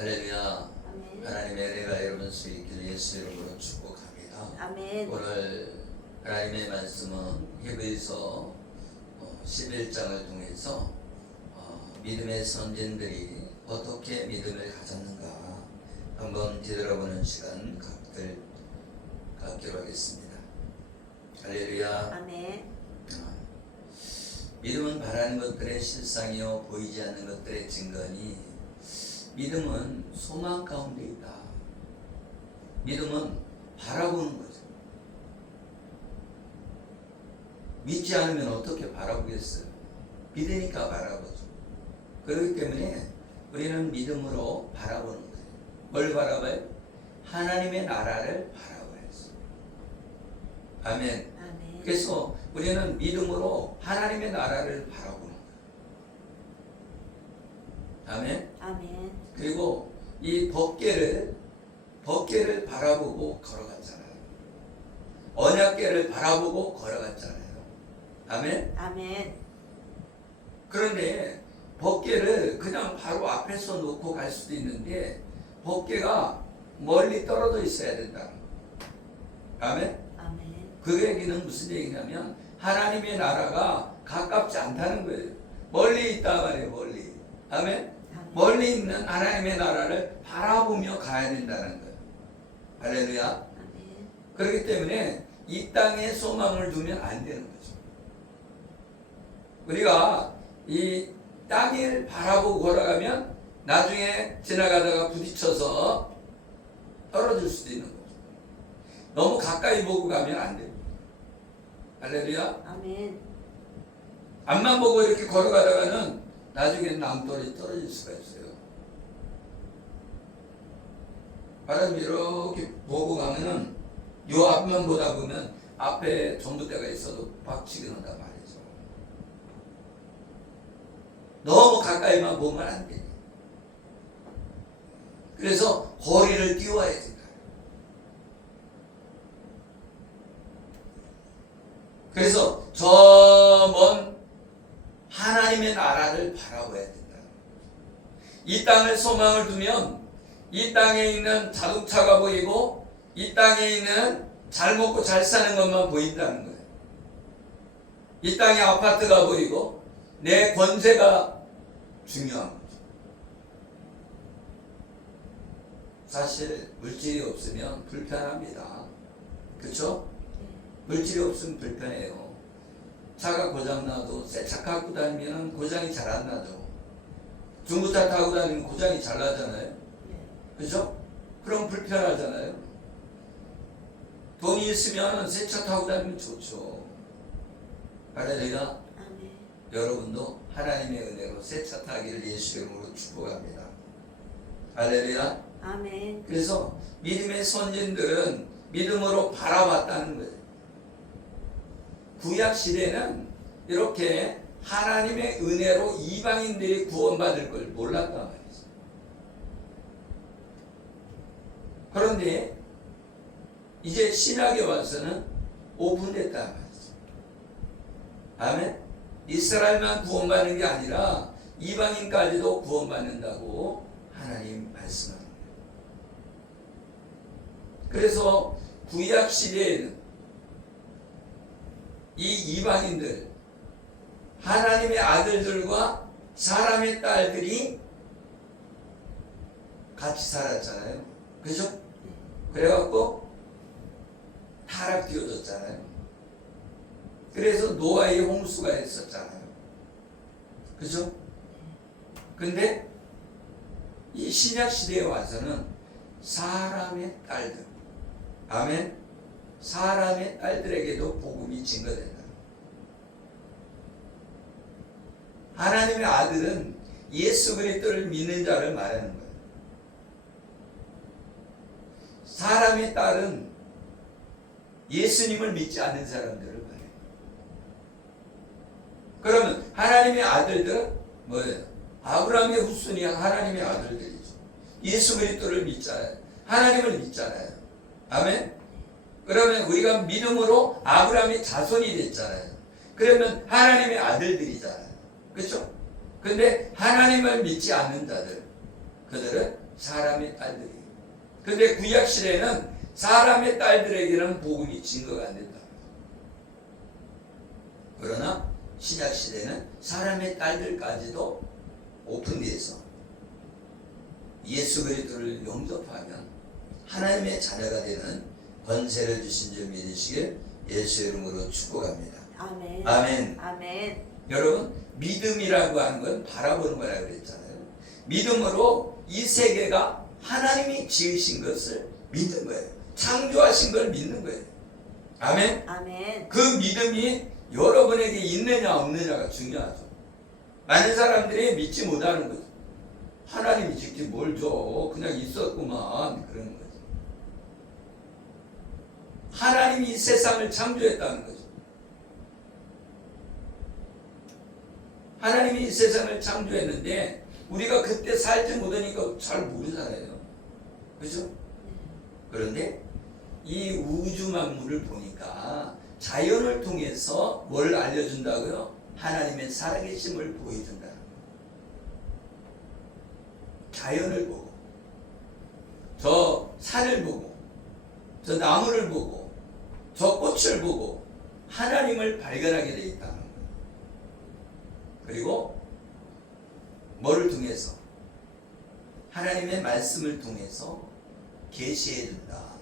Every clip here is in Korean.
할렐루야. 아멘. 하나님의 은혜가 여러분 수 있기를 예수 이름으로 축복합니다. 아멘. 오늘 하나님의 말씀은 히브리서 11장을 통해서 믿음의 선진들이 어떻게 믿음을 가졌는가 한번 뒤돌아보는 시간 갖기로 하겠습니다. 할렐루야. 아멘. 믿음은 바라는 것들의 실상이요 보이지 않는 것들의 증거니 믿음은 소망 가운데 있다. 믿음은 바라보는 거죠. 믿지 않으면 어떻게 바라보겠어요? 믿으니까 바라보죠. 그렇기 때문에 우리는 믿음으로 바라보는 거예요. 뭘 바라봐요? 하나님의 나라를 바라봐야죠. 아멘. 아멘. 그래서 우리는 믿음으로 하나님의 나라를 바라보는 거예요. 아멘. 아멘. 그리고 이 법궤를 바라보고 걸어갔잖아요. 언약궤를 바라보고 걸어갔잖아요. 아멘. 아멘. 그런데 법궤를 그냥 바로 앞에서 놓고 갈 수도 있는데 법궤가 멀리 떨어져 있어야 된다는 거예요. 아멘. 아멘. 그 얘기는 무슨 얘기냐면 하나님의 나라가 가깝지 않다는 거예요. 멀리 있다 말이에요. 멀리. 아멘. 멀리 있는 하나님의 나라를 바라보며 가야 된다는 거예요. 할렐루야. 아멘. 그렇기 때문에 이 땅에 소망을 두면 안 되는 거죠. 우리가 이 땅을 바라보고 걸어가면 나중에 지나가다가 부딪혀서 떨어질 수도 있는 거죠. 너무 가까이 보고 가면 안 됩니다. 할렐루야. 아멘. 앞만 보고 이렇게 걸어가다가는 나중에 낭떠러지 떨어질 수가 있어요. 바람이 이렇게 보고 가면은 요 앞만 보다 보면 앞에 전봇대가 있어도 박치기 난단 말이죠. 너무 가까이만 보면 안 돼. 그래서 거리를 띄워야 된다. 그래서 저 먼 하나님의 나라를 바라봐야 된다. 이 땅을 소망을 두면 이 땅에 있는 자동차가 보이고 이 땅에 있는 잘 먹고 잘 사는 것만 보인다는 거예요. 이 땅에 아파트가 보이고 내 권세가 중요한 거죠. 사실 물질이 없으면 불편합니다. 그렇죠? 물질이 없으면 불편해요. 차가 고장나도 새 차 갖고 다니면 고장이 잘 안 나죠. 중고차 타고 다니면 고장이 잘 나잖아요. 그죠? 그럼 불편하잖아요. 돈이 있으면 새 차 타고 다니면 좋죠. 할렐루야. 아멘. 여러분도 하나님의 은혜로 새 차 타기를 예수 이름으로 축복합니다. 할렐루야. 아멘. 그래서 믿음의 선진들은 믿음으로 바라봤다는 거예요. 구약 시대는 이렇게 하나님의 은혜로 이방인들이 구원받을 걸 몰랐단 말이죠. 그런데 이제 신약에 와서는 오픈됐단 말이죠. 아멘. 이스라엘만 구원받는 게 아니라 이방인까지도 구원받는다고 하나님 말씀합니다. 그래서 구약 시대에는 이 이방인들, 하나님의 아들들과 사람의 딸들이 같이 살았잖아요. 그죠? 그래갖고 타락되어졌잖아요. 그래서 노아의 홍수가 있었잖아요. 그죠? 근데 이 신약 시대에 와서는 사람의 딸들, 아멘. 사람의 딸들에게도 복음이 증거된다. 하나님의 아들은 예수 그리스도를 믿는 자를 말하는 거예요. 사람의 딸은 예수님을 믿지 않는 사람들을 말해요. 그러면 하나님의 아들들은 뭐예요? 아브라함의 후손이 하나님의 아들들이죠. 예수 그리스도를 믿잖아요. 하나님을 믿잖아요. 아멘. 그러면 우리가 믿음으로 아브라함의 자손이 됐잖아요. 그러면 하나님의 아들들이잖아요. 그렇죠? 근데 하나님을 믿지 않는 자들, 그들은 사람의 딸들이. 근데 구약 시대는 사람의 딸들에게는 복음이 증거가 안 된다. 그러나 신약 시대는 사람의 딸들까지도 오픈돼서 예수 그리스도를 영접하면 하나님의 자녀가 되는 권세를 주신 줄 믿으시길 예수 이름으로 축복합니다. 아멘. 아멘. 아멘. 여러분, 믿음이라고 하는 건 바라보는 거라고 그랬잖아요. 믿음으로 이 세계가 하나님이 지으신 것을 믿는 거예요. 창조하신 걸 믿는 거예요. 아멘. 아멘. 그 믿음이 여러분에게 있느냐 없느냐가 중요하죠. 많은 사람들이 믿지 못하는 거죠. 하나님이 직접 뭘 줘? 그냥 있었구만. 그런 거죠. 하나님이 이 세상을 창조했다는 거죠. 하나님이 이 세상을 창조했는데 우리가 그때 살지 못하니까 잘 모르잖아요. 그렇죠? 그런데 이 우주 만물을 보니까 자연을 통해서 뭘 알려준다고요? 하나님의 살아계심을 보여준다는 거예요. 자연을 보고, 저 산을 보고, 저 나무를 보고, 저 꽃을 보고 하나님을 발견하게 되어 있다는 거예요. 그리고 뭐를 통해서? 하나님의 말씀을 통해서 계시해 준다.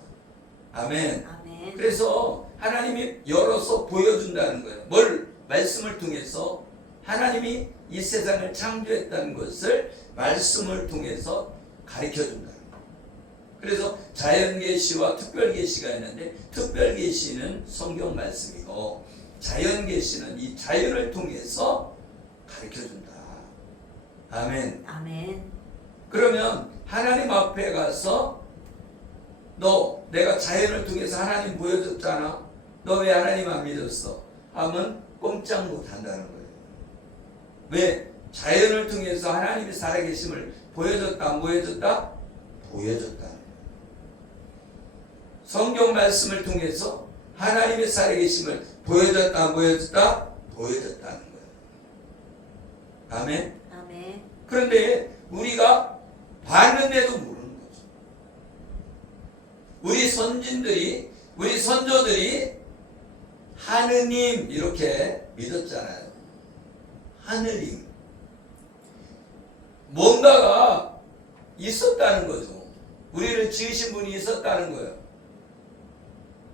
아멘. 아멘. 그래서 하나님이 열어서 보여준다는 거예요. 뭘? 말씀을 통해서 하나님이 이 세상을 창조했다는 것을 말씀을 통해서 가르쳐준다는 거예요. 그래서 자연계시와 특별계시가 있는데 특별계시는 성경 말씀이고 자연계시는 이 자연을 통해서 가르쳐준다. 아멘. 아멘. 그러면 하나님 앞에 가서 너 내가 자연을 통해서 하나님 보여줬잖아. 너 왜 하나님 안 믿었어? 하면 꼼짝 못 한다는 거예요. 왜? 자연을 통해서 하나님의 살아계심을 보여줬다 안 보여줬다? 보여줬다. 성경 말씀을 통해서 하나님의 살아계심을 보여줬다 안 보여줬다? 보여줬다는 거예요. 아멘. 아멘. 그런데 우리가 봤는데도 모르는 거죠. 우리 선진들이, 우리 선조들이 하느님 이렇게 믿었잖아요. 하느님. 뭔가가 있었다는 거죠. 우리를 지으신 분이 있었다는 거예요.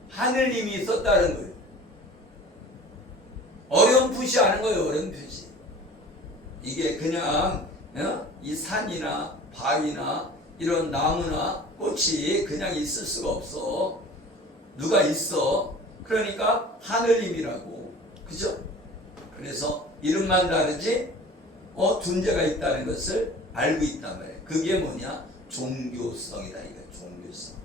하느님이 있었다는 거예요. 어렴풋이 아는 거예요. 어렴풋이. 이게 그냥 이 산이나 바위나 이런 나무나 꽃이 그냥 있을 수가 없어. 누가 있어. 그러니까 하느님이라고. 그죠? 그래서 이름만 다르지 존재가 있다는 것을 알고 있단 말이에요. 그게 뭐냐? 종교성이다. 이거 종교성.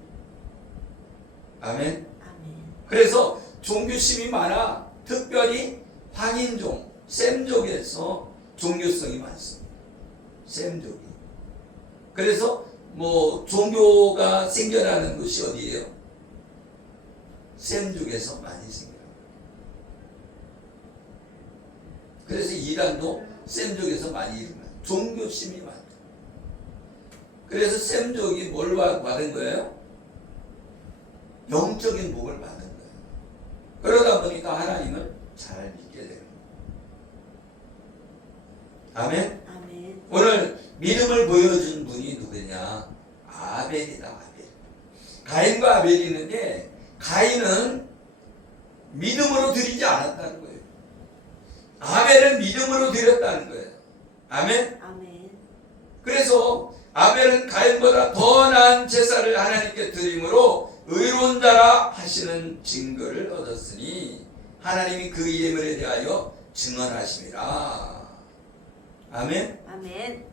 아멘. 아멘. 그래서 종교심이 많아. 특별히 황인종, 셈족에서 종교성이 많습니다. 셈족이. 그래서 뭐 종교가 생겨나는 곳이 어디예요? 셈족에서 많이 생겨요. 그래서 이란도 셈족에서 많이 일어나요. 종교심이 많다. 그래서 셈족이 뭘 받은 거예요? 영적인 복을 받은 거예요. 그러다 보니까 하나님을 잘 믿게 되는 거예요. 아멘. 아멘. 오늘 믿음을 보여준 분이 누구냐? 아벨이다. 아벨. 가인과 아벨이 있는데 가인은 믿음으로 드리지 않았다는 거예요. 아벨은 믿음으로 드렸다는 거예요. 아멘. 아멘. 그래서 아벨은 가인보다 더 나은 제사를 하나님께 드림으로 의로운 자라 하시는 증거를 얻었으니 하나님이 그 예물에 대하여 증언하심이라. 아멘. 아멘.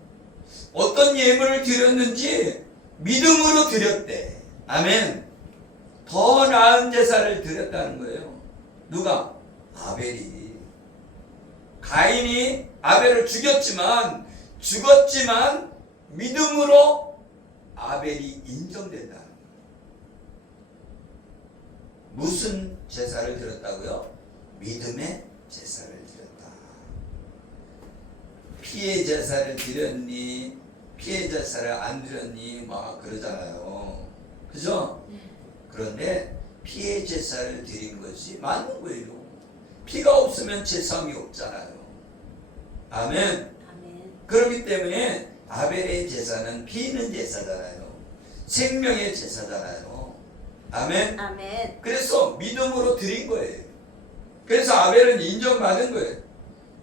어떤 예물을 드렸는지 믿음으로 드렸대. 아멘. 더 나은 제사를 드렸다는 거예요. 누가? 아벨이. 가인이 아벨을 죽였지만 믿음으로 아벨이 인정된다는 거예요. 무슨 제사를 드렸다고요? 믿음의 제사를 드렸다. 피의 제사를 드렸니? 피해 제사를 안 드렸니 막 그러잖아요. 그죠? 그런데 피해 제사를 드린 것이 맞는 거예요. 피가 없으면 제사함이 없잖아요. 아멘. 그렇기 때문에 아벨의 제사는 피 있는 제사잖아요. 생명의 제사잖아요. 아멘. 아멘. 그래서 믿음으로 드린 거예요. 그래서 아벨은 인정받은 거예요.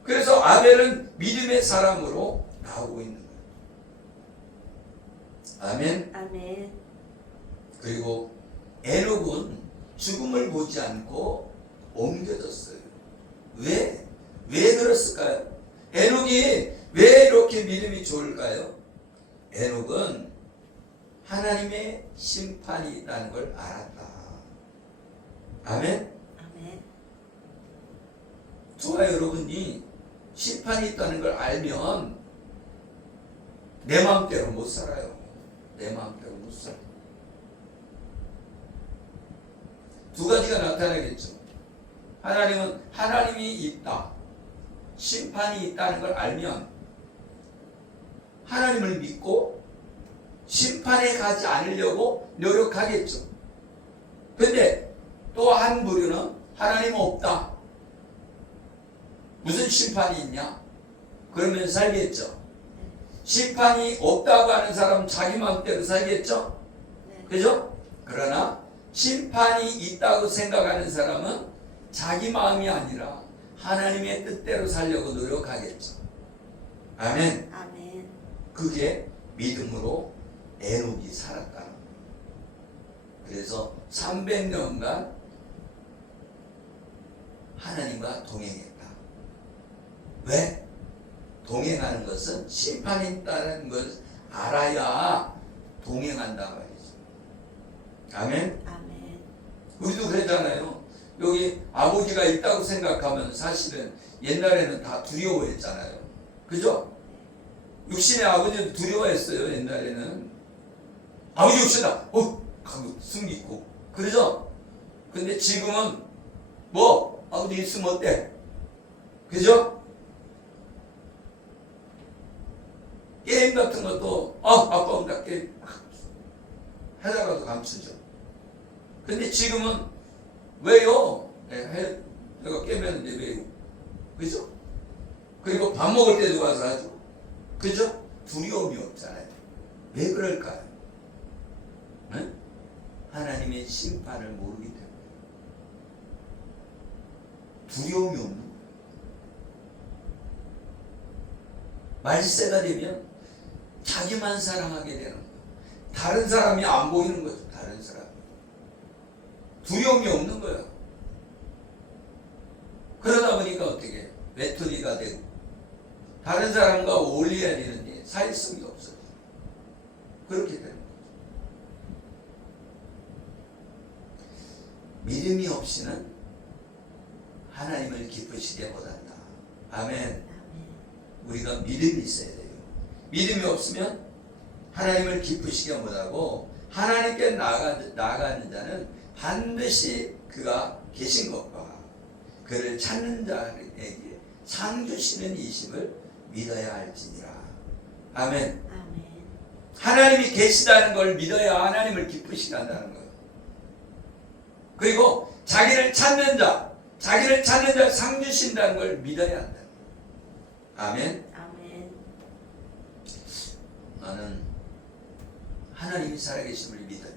그래서 아벨은 믿음의 사람으로 나오고 있는 거예요. 아멘. 아멘. 그리고 에녹은 죽음을 보지 않고 옮겨졌어요. 왜? 왜 그랬을까요? 에녹이 왜 이렇게 믿음이 좋을까요? 에녹은 하나님의 심판이 있다는 걸 알았다. 아멘? 아멘. 저와 여러분이 심판이 있다는 걸 알면 내 마음대로 못 살아요. 내 마음대로 못 살아요. 두 가지가 나타나겠죠. 하나님은 하나님이 있다. 심판이 있다는 걸 알면 하나님을 믿고 심판에 가지 않으려고 노력하겠죠. 근데 또 한 부류는 하나님 없다. 무슨 심판이 있냐? 그러면 살겠죠. 심판이 없다고 하는 사람은 자기 마음대로 살겠죠. 그죠? 그러나 심판이 있다고 생각하는 사람은 자기 마음이 아니라 하나님의 뜻대로 살려고 노력하겠죠. 아멘. 아멘. 그게 믿음으로 에녹이 살았다. 그래서 300년간 하나님과 동행했다. 왜? 동행하는 것은 심판이 있다는 것을 알아야 동행한단 말이죠. 아멘. 아멘. 우리도 그랬잖아요. 여기 아버지가 있다고 생각하면 사실은 옛날에는 다 두려워했잖아요. 그죠? 육신의 아버지도 두려워했어요. 옛날에는 아버지 육신이다. 하고 숨기고 그러죠? 근데 지금은 뭐 아버지 있으면 어때? 그죠? 게임 같은 것도 아빠 온다 게임 하다가도 감추죠. 근데 지금은 왜요? 내가 깨면는데 왜요? 그죠? 그리고 밥 먹을 때도 와서 하죠. 그죠? 두려움이 없잖아요. 왜 그럴까요? 네? 하나님의 심판을 모르기 때문에 두려움이 없는 거예요. 말세가 되면 자기만 사랑하게 되는 거예요. 다른 사람이 안 보이는 거죠. 다른 사람이. 두려움이 없는 거예요. 그러다 보니까 어떻게 외톨이가 되고 다른 사람과 어울려야 되는데 사회성이 없어요. 그렇게 되는 거죠. 믿음이 없이는 하나님을 기쁘시게 못한다. 아멘. 우리가 믿음이 있어야 돼요. 믿음이 없으면 하나님을 기쁘시게 못하고 하나님께 나아가는 자는 반드시 그가 계신 것과 그를 찾는 자에게 상 주시는 이심을 믿어야 할지니라. 아멘. 아멘. 하나님이 계시다는 걸 믿어야 하나님을 기쁘시게 한다는 거예요. 그리고 자기를 찾는 자 상 주신다는 걸 믿어야 한다. 아멘. 아멘. 나는 하나님이 살아계심을 믿어요.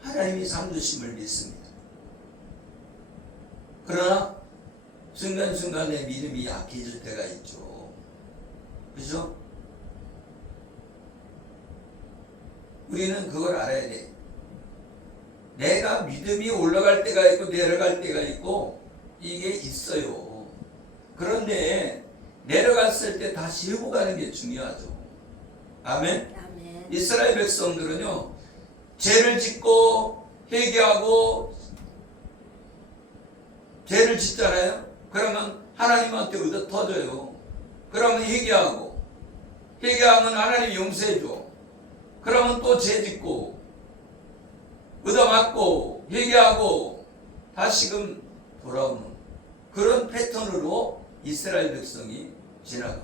하나님이 상 주심을 믿습니다. 그러나 순간순간에 믿음이 약해질 때가 있죠. 그죠? 우리는 그걸 알아야 돼. 내가 믿음이 올라갈 때가 있고 내려갈 때가 있고 이게 있어요. 그런데 내려갔을 때 다시 회복하는 게 중요하죠. 아멘. 아멘. 이스라엘 백성들은요, 죄를 짓고 회개하고 죄를 짓잖아요. 그러면 하나님한테 얻어 터져요. 그러면 회개하고 회개하면 하나님 용서해줘. 그러면 또 죄 짓고 얻어맞고 회개하고 다시금 돌아오는 그런 패턴으로 이스라엘 백성이 지나가.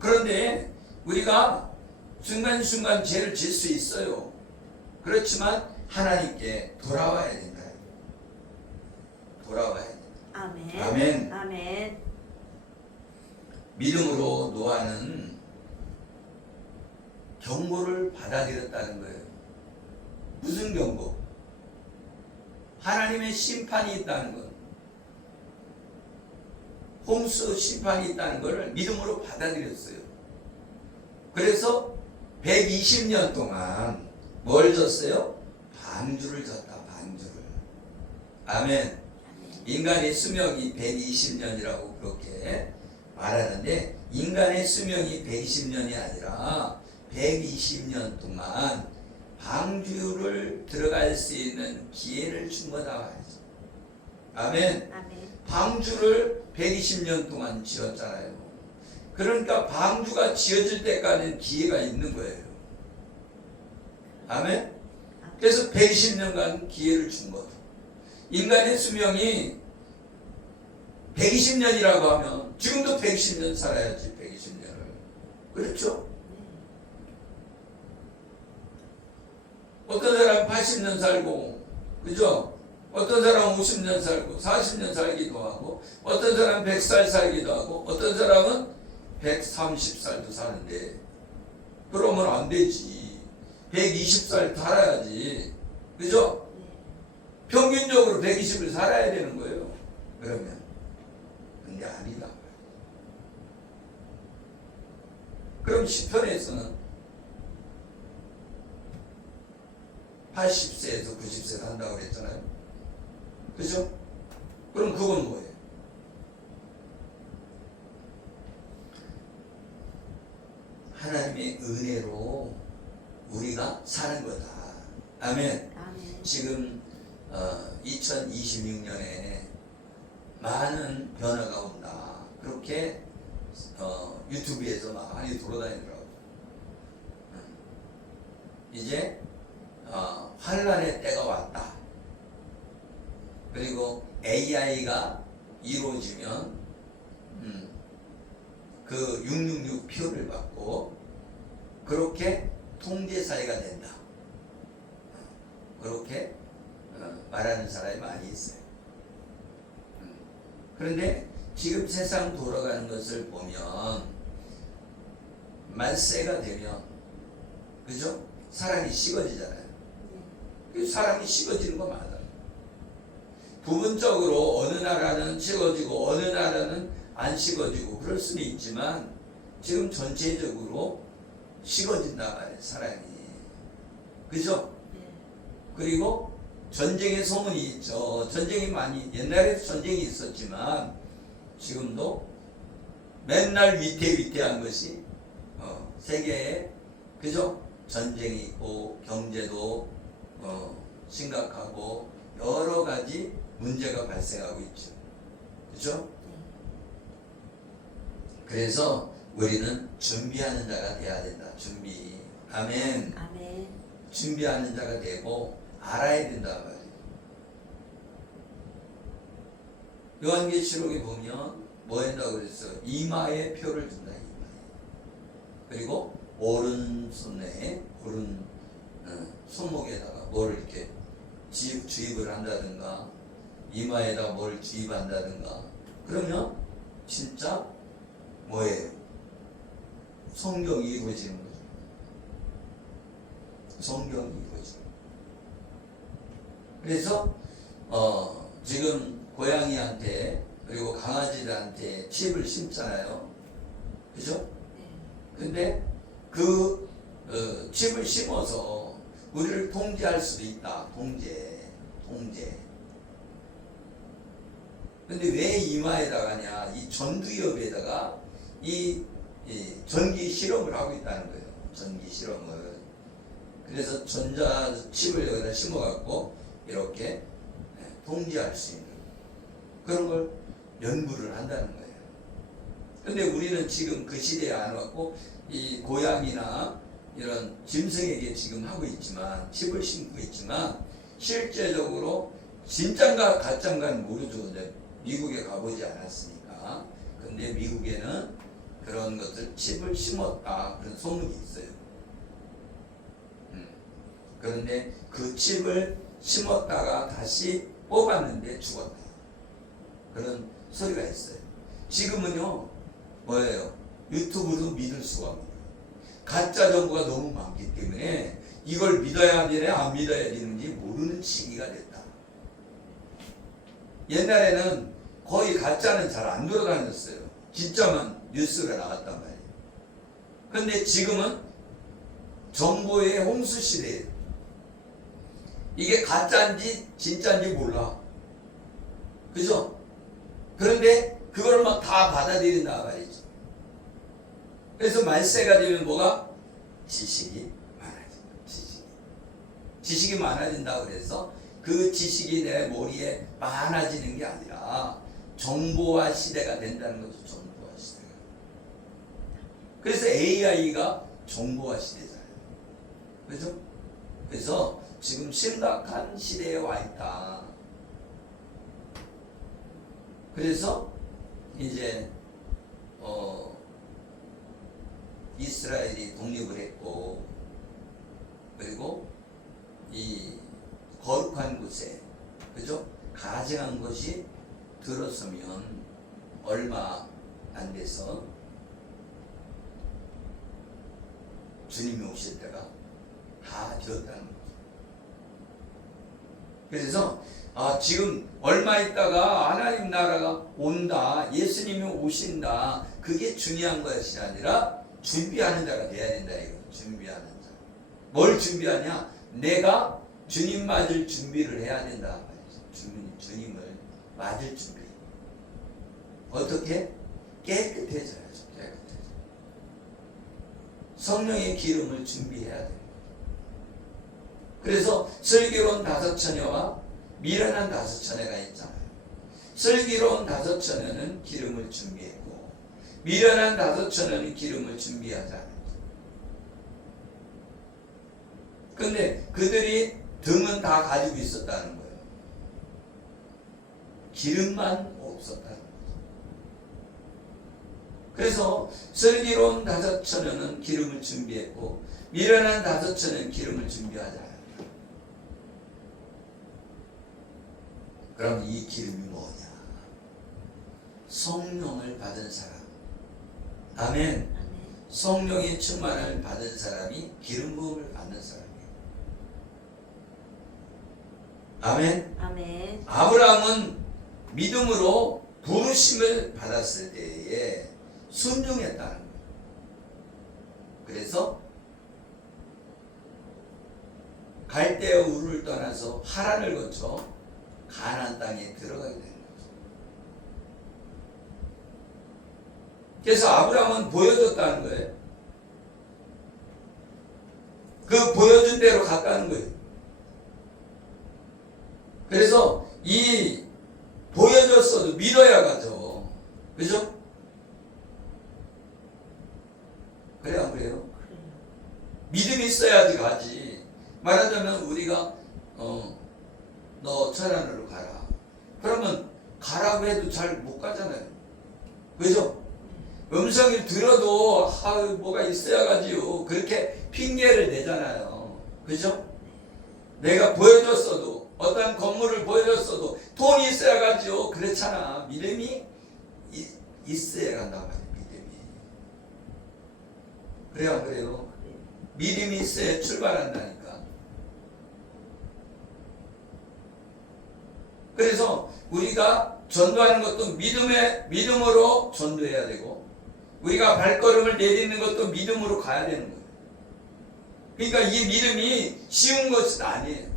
그런데 우리가 순간순간 죄를 질 수 있어요. 그렇지만 하나님께 돌아와야 된다. 돌아와야 된다. 아멘. 아멘. 아멘. 믿음으로 노아는 경고를 받아들였다는 거예요. 무슨 경고? 하나님의 심판이 있다는 것. 홍수 심판이 있다는 것을 믿음으로 받아들였어요. 그래서 120년 동안 뭘 졌어요? 방주를 졌다. 방주를. 아멘. 인간의 수명이 120년이라고 그렇게 말하는데 인간의 수명이 120년이 아니라 120년 동안 방주를 들어갈 수 있는 기회를 준 거다 말이죠. 아멘. 아멘. 방주를 120년 동안 지었잖아요. 그러니까 방주가 지어질 때까지는 기회가 있는 거예요. 아멘. 그래서 120년간 기회를 준 거죠. 인간의 수명이 120년이라고 하면 지금도 120년 살아야지. 120년을. 그렇죠? 어떤 사람 80년 살고, 그죠? 어떤 사람 50년 살고 40년 살기도 하고, 어떤 사람 100살 살기도 하고, 어떤 사람은 130살도 사는데 그러면 안 되지. 120살 살아야지. 그죠? 평균적으로 120을 살아야 되는 거예요. 그러면. 근데 아니다. 그럼 시편에서는 80세에서 90세 산다고 그랬잖아요. 그죠? 그럼 그건 뭐예요? 하나님의 은혜로 우리가 사는 거다. 아멘. 아멘. 지금 2026년에 많은 변화가 온다. 그렇게 유튜브에서 많이 돌아다니더라고요. 이제 환란의 때가 왔다. 그리고 AI가 이루어지면 그 666 표를 받고 그렇게 통제사회가 된다. 그렇게 말하는 사람이 많이 있어요. 그런데 지금 세상 돌아가는 것을 보면 말세가 되면, 그죠? 사람이 식어지잖아요. 사람이 식어지는 거 맞아요. 부분적으로 어느 나라는 식어지고 어느 나라는 안 식어지고 그럴 수는 있지만 지금 전체적으로 식어진단 말이에요. 사람이. 그죠? 그리고 전쟁의 소문이 있죠. 전쟁이 많이, 옛날에도 전쟁이 있었지만 지금도 맨날 위태위태한 것이 세계에, 그죠? 전쟁이 있고 경제도 심각하고 여러 가지 문제가 발생하고 있죠. 그죠? 그래서 우리는 준비하는 자가 돼야 된다. 준비. 아멘. 아멘. 준비하는 자가 되고 알아야 된다 말이에요. 요한계시록에 보면 뭐 한다고 그랬어? 이마에 표를 준다. 이마에. 그리고 오른손에 오른 손목에다가 뭘 이렇게 주입을 한다든가 이마에다 뭘 주입한다든가 그러면 진짜 뭐예요? 성경이 이루어지는 거죠. 성경이 이루어지는 거죠. 그래서 지금 고양이한테 그리고 강아지들한테 칩을 심잖아요. 그죠? 근데 그 칩을 심어서 우리를 통제할 수도 있다. 통제. 근데 왜 이마에다가 하냐? 이 전두엽에다가 이 전기 실험을 하고 있다는 거예요. 전기 실험을. 그래서 전자 칩을 여기다 심어갖고 이렇게 통제할 수 있는 그런 걸 연구를 한다는 거예요. 근데 우리는 지금 그 시대에 안 왔고 이 고양이나 이런 짐승에게 지금 하고 있지만 칩을 심고 있지만 실제적으로 진짠가 가짠가는 모르죠. 이제 미국에 가보지 않았으니까. 근데 미국에는 그런 것들 칩을 심었다 그런 소문이 있어요. 그런데 그 칩을 심었다가 다시 뽑았는데 죽었다 그런 소리가 있어요. 지금은요 뭐예요? 유튜브도 믿을 수가 없어요. 가짜 정보가 너무 많기 때문에 이걸 믿어야 되냐 안 믿어야 되는지 모르는 시기가 됐다. 옛날에는 거의 가짜는 잘 안 돌아다녔어요. 진짜만 뉴스가 나왔단 말이에요. 그런데 지금은 정보의 홍수 시대예요. 이게 가짜인지 진짜인지 몰라. 그죠? 그런데 그걸 막 다 받아들인다 말이죠. 그래서 말세가 되면 뭐가? 지식이 많아진다. 지식이 많아진다 그래서 그 지식이 내 머리에 많아지는 게 아니라 정보화 시대가 된다는 거죠. 정보화 시대가. 그래서 AI가 정보화 시대잖아요. 그죠? 그래서 지금 심각한 시대에 와 있다. 그래서 이제 이스라엘이 독립을 했고, 그리고 이 거룩한 곳에, 그죠? 가증한 것이 들어서면 얼마 안 돼서 주님이 오실 때가 다 되었다는 거죠. 그래서 지금 얼마 있다가 하나님 나라가 온다, 예수님이 오신다, 그게 중요한 것이 아니라 준비하는 자가 돼야 된다. 이거 준비하는 자. 뭘 준비하냐? 내가 주님 맞을 준비를 해야 된다. 주님을 맞을 준비. 어떻게? 깨끗해져야죠. 성령의 기름을 준비해야 됩니다. 그래서 슬기로운 5처녀와 미련한 5처녀가 있잖아요. 슬기로운 5처녀는 기름을 준비했고 미련한 5처녀는 기름을 준비하지 않았죠. 근데 그들이 등은 다 가지고 있었다는 거예요. 기름만 없었다는 거죠. 그래서 슬기로운 5처녀는 기름을 준비했고 미련한 5처녀는 기름을 준비하지 않았다. 그럼 이 기름이 뭐냐? 성령을 받은 사람. 아멘. 성령의 충만을 받은 사람이 기름 부음을 받는 사람이에요. 아멘. 아멘. 아브라함은 믿음으로 부르심을 받았을 때에 순종했다는 거예요. 그래서 갈대아 우르를 떠나서 하란을 거쳐 가나안 땅에 들어가게 되는 거죠. 그래서 아브라함은 보여줬다는 거예요. 그 보여준 대로 갔다는 거예요. 그래서 이 보여줬어도 믿어야 가죠. 그죠? 그래요, 안 그래요? 믿음이 있어야지 가지. 말하자면 우리가 너 천안으로 가라. 그러면 가라고 해도 잘 못 가잖아요. 그죠? 음성을 들어도 뭐가 있어야 가지요. 그렇게 핑계를 내잖아요. 그죠? 내가 보여줬어도 어떤 건물을 보여줬어도 돈이 있어야 가지요. 그렇잖아. 믿음이 있어야 간단 말이에요. 믿음이. 그래요, 안 그래요? 믿음이 있어야 출발한다니까. 그래서 우리가 전도하는 것도 믿음으로 전도해야 되고 우리가 발걸음을 내딛는 것도 믿음으로 가야 되는 거예요. 그러니까 이 믿음이 쉬운 것은 아니에요.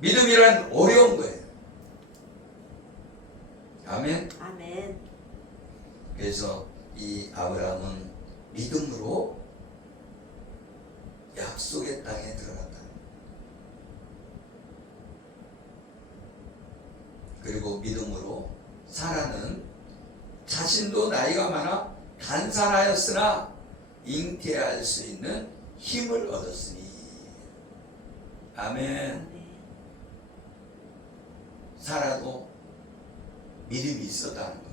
믿음이란 어려운 거예요. 아멘. 아멘. 그래서 이 아브라함은 믿음으로 약속의 땅에 들어갔다. 그리고 믿음으로 사라는 자신도 나이가 많아 간사하였으나 잉태할 수 있는 힘을 얻었으니. 아멘. 사라도 믿음이 있었다는 거예요.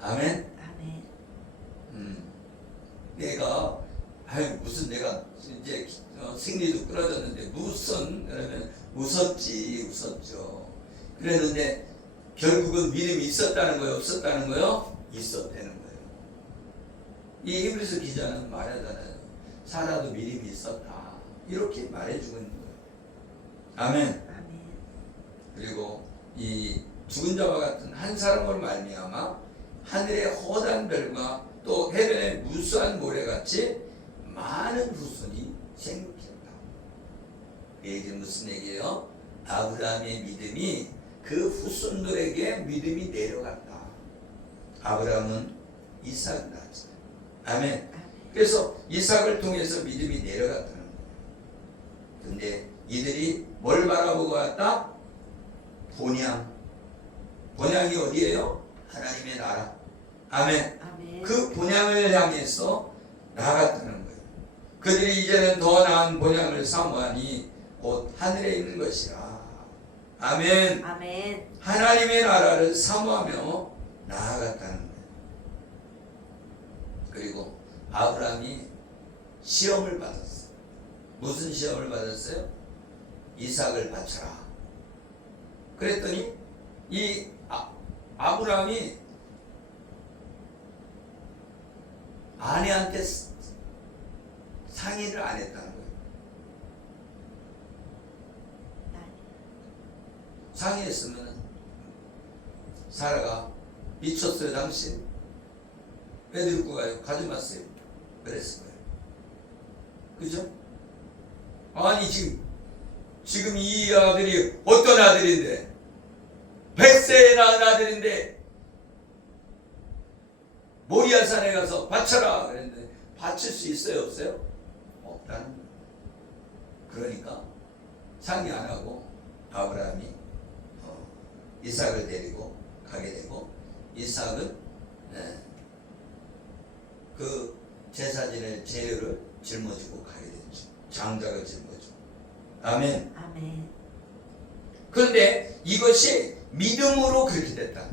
아멘. 아멘. 아유 무슨 내가 이제 생리도 끊어졌는데 무슨 그러면 웃었죠. 그랬는데 결국은 믿음이 있었다는 거예요, 없었다는 거예요? 있었다는 거예요. 이 히브리서 기자는 말하잖아요. 사라도 믿음이 있었다. 이렇게 말해주고 있는 거예요. 아멘. 아멘. 그리고 이 죽은 자와 같은 한 사람으로 말미암아 하늘의 허다한 별과 또 해변의 무수한 모래같이 많은 후손이 생겼다. 이게 무슨 얘기예요? 아브라함의 믿음이 그 후손들에게 믿음이 내려갔다. 아브라함은 이삭을 낳았잖아요. 아멘. 그래서 이삭을 통해서 믿음이 내려갔다는 거예요. 근데 이들이 뭘 바라보고 왔다? 본향이 어디예요? 하나님의 나라. 아멘. 아멘. 그 본향을 향해서 나아갔다는 거예요. 그들이 이제는 더 나은 본향을 사모하니 곧 하늘에 있는 것이라. 아멘. 아멘. 하나님의 나라를 사모하며 나아갔다는 거예요. 그리고 아브라함이 시험을 받았어요. 무슨 시험을 받았어요? 이삭을 바쳐라. 그랬더니 이 아브라함이 아내한테 상의를 안 했다는 거예요. 상의했으면 사라가 미쳤어요 당신? 왜 들고 가요? 가지 마세요. 그랬을 거예요. 그죠? 아니 지금 이 아들이 어떤 아들인데 100세에 낳은 아들인데 모리아산에 가서 바쳐라 그랬는데 바칠 수 있어요 없어요? 없다는 거예요. 그러니까 상의 안 하고 아브라함이 이삭을 데리고 가게 되고 이삭은 그 제사진의 재료를 짊어지고 가게 되죠. 장작을 짊어지고. 아멘. 아멘. 그런데 이것이 믿음으로 그렇게 됐다.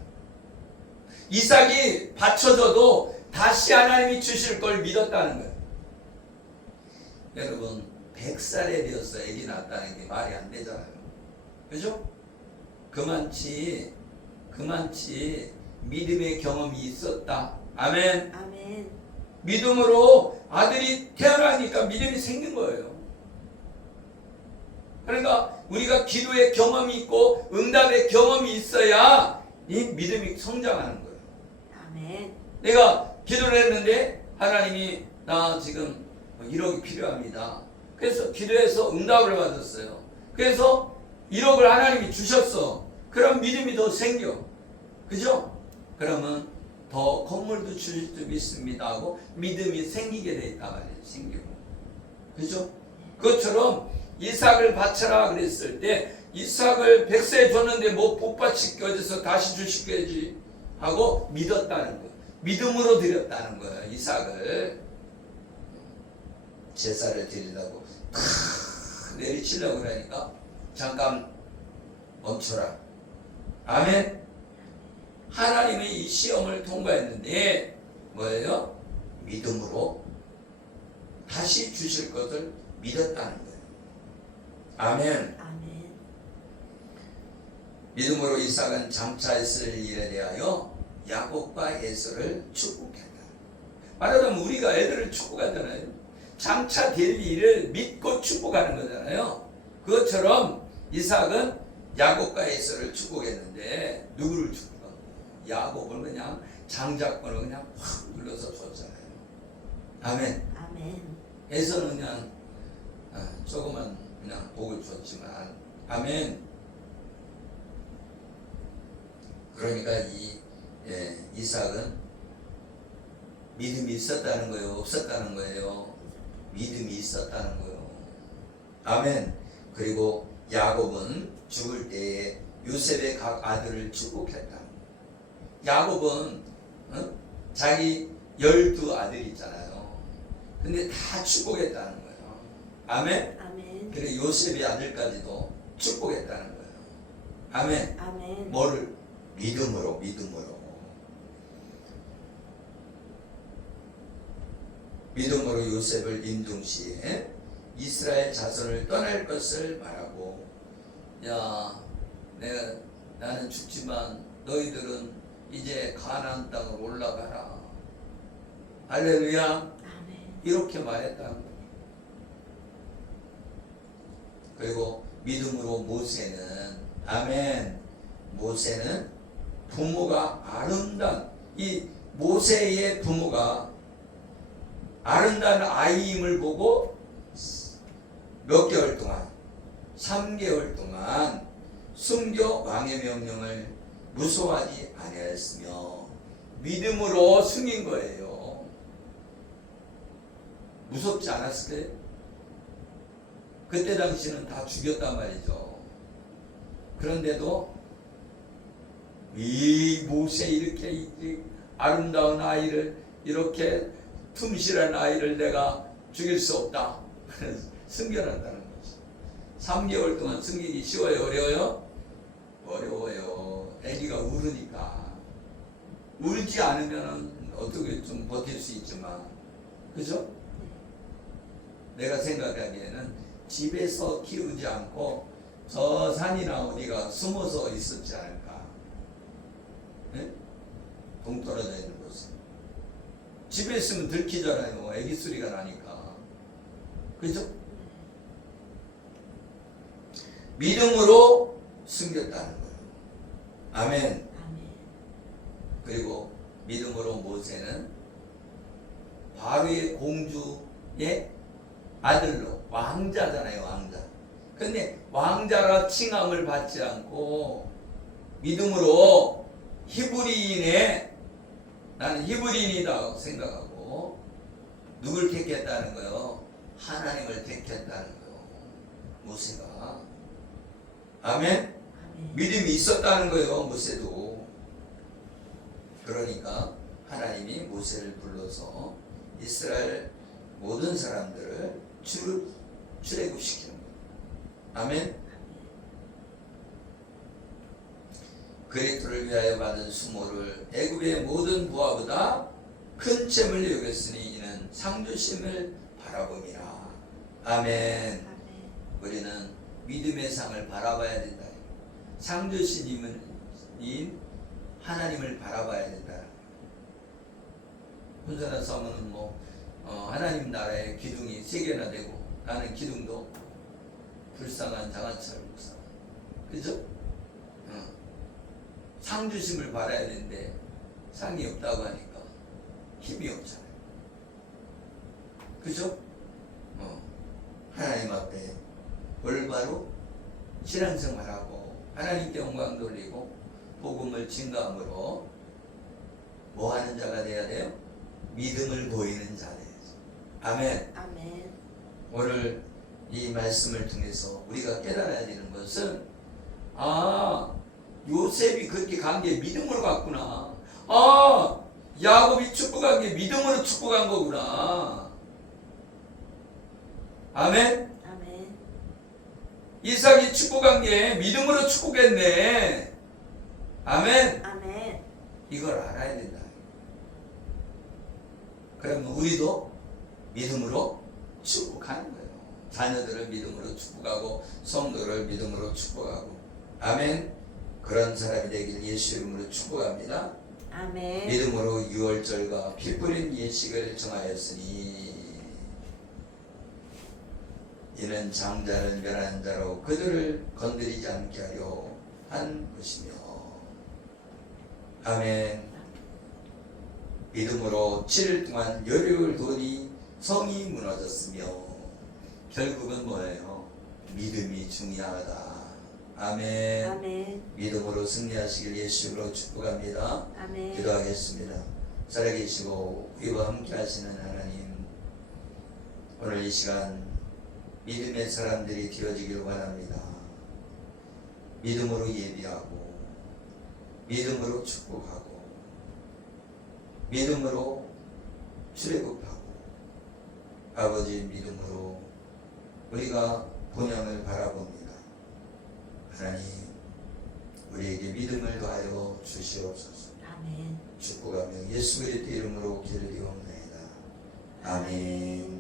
이삭이 바쳐져도 다시 하나님이 주실 걸 믿었다는 거예요. 여러분 100살에 되어서 애기 낳았다는 게 말이 안 되잖아요. 그죠? 그만치 믿음의 경험이 있었다. 아멘. 아멘. 믿음으로 아들이 태어나니까 믿음이 생긴 거예요. 그러니까 우리가 기도의 경험이 있고 응답의 경험이 있어야 이 믿음이 성장하는 거예요. 아멘. 내가 기도를 했는데 하나님이 나 지금 1억이 필요합니다. 그래서 기도해서 응답을 받았어요. 그래서 1억을 하나님이 주셨어. 그럼 믿음이 더 생겨. 그죠? 그러면 더 건물도 주실 줄 믿습니다 하고 믿음이 생기게 돼 있단 말이에요. 생기고. 그죠? 그것처럼 이삭을 바쳐라 그랬을 때 이삭을 100세에 줬는데 뭐 못 바치게 어디서 다시 주시겠지 하고 믿었다는 거예요. 믿음으로 드렸다는 거예요. 이삭을 제사를 드리려고 내리치려고 그러니까 잠깐 멈춰라. 아멘. 하나님의 이 시험을 통과했는데 뭐예요? 믿음으로 다시 주실 것을 믿었다는 거예요. 아멘. 아멘. 믿음으로 이삭은 장차 있을 일에 대하여 야곱과 에서를 축복했다. 말하자면 우리가 애들을 축복하잖아요. 장차 될 일을 믿고 축복하는 거잖아요. 그것처럼 이삭은 야곱과 에서를 축복했는데 누구를 축복한 거예요? 야곱을 그냥 장자권을 그냥 확 눌러서 줬잖아요. 아멘. 아멘. 에서는 그냥 조그만 그냥 복을 줬지만 아멘. 그러니까 이삭은 믿음이 있었다는 거예요, 없었다는 거예요? 믿음이 있었다는 거예요. 아멘. 그리고 야곱은 죽을 때에 요셉의 각 아들을 축복했다. 야곱은 자기 12아들이 있잖아요. 근데 다 축복했다는 거예요. 아멘. 아멘. 그래 요셉의 아들까지도 축복했다는 거예요. 아멘. 아멘. 뭐를? 믿음으로. 믿음으로 요셉을 임종 시에 이스라엘 자손을 떠날 것을 말하고, 야, 나는 죽지만 너희들은 이제 가나안 땅으로 올라가라. 할렐루야. 아멘. 이렇게 말했다는 거예요. 그리고 믿음으로 모세는, 아멘, 모세는 부모가 아름다운, 이 모세의 부모가 아름다운 아이임을 보고 몇 개월 동안, 3개월 동안 숨겨 왕의 명령을 무서워하지 아니하였으며 믿음으로 숨긴 거예요. 무섭지 않았을 때? 그때 당시는 다 죽였단 말이죠. 그런데도 이 모세 이렇게 아름다운 아이를, 이렇게 틈실한 아이를 내가 죽일 수 없다. 숨겨놨다는 거죠. 3개월 동안 숨기기 쉬워요? 어려워요? 어려워요. 아기가 울으니까. 울지 않으면 어떻게 좀 버틸 수 있지만, 그죠? 내가 생각하기에는 집에서 키우지 않고 저 산이나 어디가 숨어서 있었지 않을까. 네? 동떨어져 있는 곳에. 집에 있으면 들키잖아요. 애기 소리가 나니까. 그죠? 믿음으로 숨겼다는 거예요. 아멘. 아멘. 그리고 믿음으로 모세는 바로의 공주의 아들로, 왕자잖아요, 왕자. 근데 왕자라 칭함을 받지 않고 믿음으로 나는 히브리인이다 생각하고 누굴 택했다는 거요? 하나님을 택했다는 거요. 모세가. 아멘? 아멘. 믿음이 있었다는 거예요, 모세도. 그러니까 하나님이 모세를 불러서 이스라엘 모든 사람들을 출애굽시키는 거예요. 아멘? 그리스도를 위하여 받은 수모를 애굽의 모든 부하보다 큰 잼을 여겼으니 이는 상주심을 바라봄이라. 아멘. 아멘. 우리는 믿음의 상을 바라봐야 된다. 상주신인 하나님을 바라봐야 된다. 혼자나 싸우면 하나님 나라의 기둥이 3개나 되고 나는 기둥도 불쌍한 장한철 목사. 그죠? 상 주심을 바라야 되는데 상이 없다고 하니까 힘이 없잖아요. 그죠? 하나님 앞에 올바로 신앙생활하고 하나님께 영광 돌리고 복음을 증거함으로 뭐 하는 자가 돼야 돼요? 믿음을 보이는 자 돼야죠. 아멘. 아멘. 오늘 이 말씀을 통해서 우리가 깨달아야 되는 것은, 요셉이 그렇게 간 게 믿음으로 갔구나. 야곱이 축복한 게 믿음으로 축복한 거구나. 아멘. 아멘. 이삭이 축복한 게 믿음으로 축복했네. 아멘. 아멘. 이걸 알아야 된다. 그러면 우리도 믿음으로 축복하는 거예요. 자녀들을 믿음으로 축복하고 성도를 믿음으로 축복하고. 아멘. 그런 사람이 되길 예수 이름으로 축복합니다. 아멘. 믿음으로 유월절과 피 뿌린 예식을 정하였으니 이는 장자를 멸한 자로 그들을 건드리지 않게 하려 한 것이며. 아멘. 믿음으로 7일 동안 열흘을 도니 성이 무너졌으며 결국은 뭐예요? 믿음이 중요하다. 아멘. 아멘. 믿음으로 승리하시길 예수로 축복합니다. 아멘. 기도하겠습니다. 살아계시고 우리와 함께 하시는 하나님, 오늘 이 시간 믿음의 사람들이 되어지길 원합니다. 믿음으로 예비하고 믿음으로 축복하고 믿음으로 출애굽하고 아버지 믿음으로 우리가 본향을 바라봅니다. 하나님, 우리에게 믿음을 더하여 주시옵소서. 아멘. 축복하며 예수 그리스도 이름으로 기도드리옵나이다. 아멘.